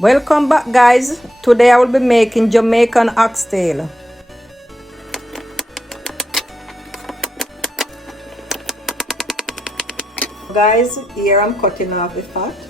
Welcome back, guys. Today I will be making Jamaican oxtail. Guys, here I'm cutting off the fat.